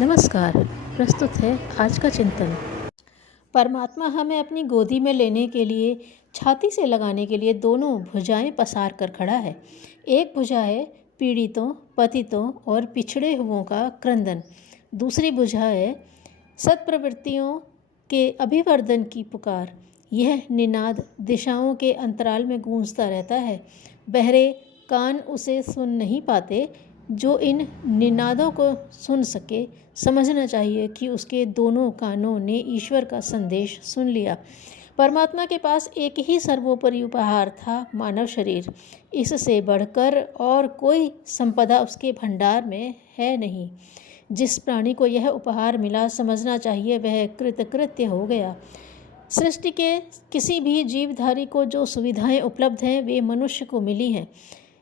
नमस्कार। प्रस्तुत है आज का चिंतन। परमात्मा हमें अपनी गोदी में लेने के लिए, छाती से लगाने के लिए दोनों भुजाएं पसार कर खड़ा है। एक भुजा है पीड़ितों, पतितों और पिछड़े हुओं का क्रंदन। दूसरी भुजा है सत्प्रवृत्तियों के अभिवर्धन की पुकार। यह निनाद दिशाओं के अंतराल में गूंजता रहता है। बहरे कान उसे सुन नहीं पाते। जो इन निनादों को सुन सके, समझना चाहिए कि उसके दोनों कानों ने ईश्वर का संदेश सुन लिया। परमात्मा के पास एक ही सर्वोपरि उपहार था, मानव शरीर। इससे बढ़कर और कोई संपदा उसके भंडार में है नहीं। जिस प्राणी को यह उपहार मिला, समझना चाहिए वह कृतकृत्य हो गया। सृष्टि के किसी भी जीवधारी को जो सुविधाएं उपलब्ध हैं, वे मनुष्य को मिली हैं।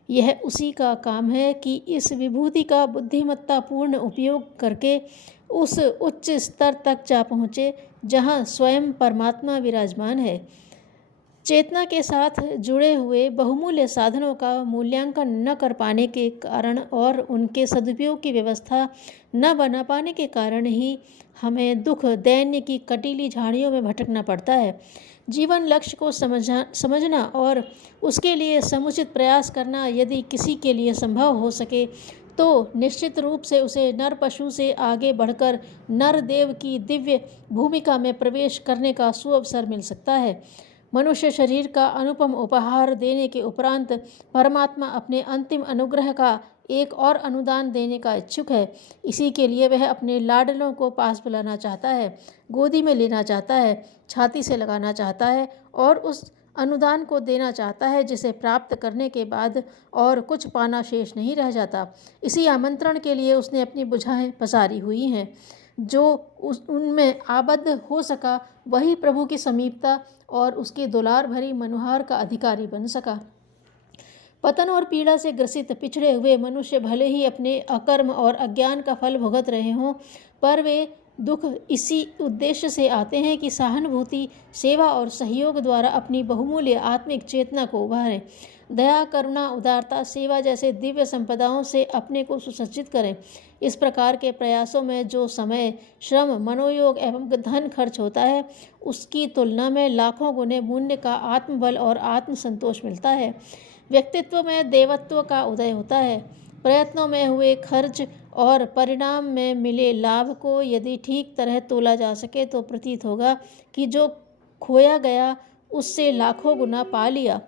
यह उसी का काम है कि इस विभूति का बुद्धिमत्तापूर्ण उपयोग करके उस उच्च स्तर तक जा पहुँचे जहाँ स्वयं परमात्मा विराजमान है। चेतना के साथ जुड़े हुए बहुमूल्य साधनों का मूल्यांकन न कर पाने के कारण और उनके सदुपयोग की व्यवस्था न बना पाने के कारण ही हमें दुख दैन्य की कटीली झाड़ियों में भटकना पड़ता है। जीवन लक्ष्य को समझना और उसके लिए समुचित प्रयास करना यदि किसी के लिए संभव हो सके तो निश्चित रूप से उसे नर पशु से आगे बढ़कर नर देव की दिव्य भूमिका में प्रवेश करने का सुअवसर मिल सकता है। मनुष्य शरीर का अनुपम उपहार देने के उपरांत परमात्मा अपने अंतिम अनुग्रह का एक और अनुदान देने का इच्छुक है। इसी के लिए वह अपने लाडलों को पास बुलाना चाहता है, गोदी में लेना चाहता है, छाती से लगाना चाहता है और उस अनुदान को देना चाहता है जिसे प्राप्त करने के बाद और कुछ पाना शेष नहीं रह जाता। इसी आमंत्रण के लिए उसने अपनी भुजाएं पसारी हुई हैं। जो उनमें आबद्ध हो सका वही प्रभु की समीपता और उसके दुलार भरी मनुहार का अधिकारी बन सका। पतन और पीड़ा से ग्रसित पिछड़े हुए मनुष्य भले ही अपने अकर्म और अज्ञान का फल भुगत रहे हों, पर वे दुख इसी उद्देश्य से आते हैं कि सहानुभूति, सेवा और सहयोग द्वारा अपनी बहुमूल्य आत्मिक चेतना को उभारें। दया, करुणा, उदारता, सेवा जैसे दिव्य संपदाओं से अपने को सुसज्जित करें। इस प्रकार के प्रयासों में जो समय, श्रम, मनोयोग एवं धन खर्च होता है, उसकी तुलना में लाखों गुने पुण्य का आत्मबल और आत्मसंतोष मिलता है। व्यक्तित्व में देवत्व का उदय होता है। प्रयत्नों में हुए खर्च और परिणाम में मिले लाभ को यदि ठीक तरह तोला जा सके तो प्रतीत होगा कि जो खोया गया उससे लाखों गुना पा लिया।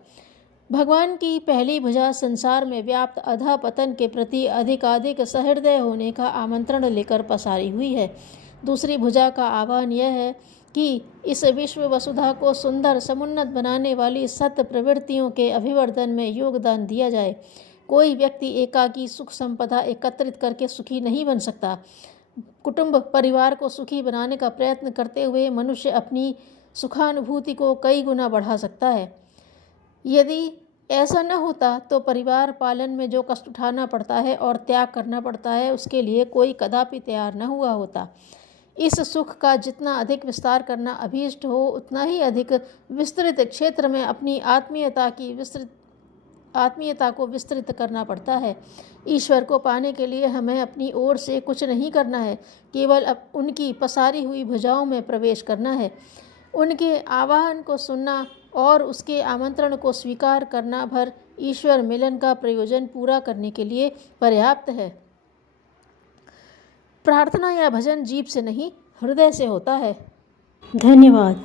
भगवान की पहली भुजा संसार में व्याप्त अधःपतन के प्रति अधिकाधिक सहृदय होने का आमंत्रण लेकर पसारी हुई है। दूसरी भुजा का आह्वान यह है कि इस विश्व वसुधा को सुंदर समुन्नत बनाने वाली सत प्रवृत्तियों के अभिवर्धन में योगदान दिया जाए। कोई व्यक्ति एकाकी सुख संपदा एकत्रित करके सुखी नहीं बन सकता। कुटुंब परिवार को सुखी बनाने का प्रयत्न करते हुए मनुष्य अपनी सुखानुभूति को कई गुना बढ़ा सकता है। यदि ऐसा न होता तो परिवार पालन में जो कष्ट उठाना पड़ता है और त्याग करना पड़ता है, उसके लिए कोई कदापि तैयार न हुआ होता। इस सुख का जितना अधिक विस्तार करना अभीष्ट हो, उतना ही अधिक विस्तृत क्षेत्र में अपनी आत्मीयता को विस्तृत करना पड़ता है। ईश्वर को पाने के लिए हमें अपनी ओर से कुछ नहीं करना है, केवल उनकी पसारी हुई भुजाओं में प्रवेश करना है। उनके आह्वान को सुनना और उसके आमंत्रण को स्वीकार करना भर ईश्वर मिलन का प्रयोजन पूरा करने के लिए पर्याप्त है। प्रार्थना या भजन जीभ से नहीं, हृदय से होता है। धन्यवाद।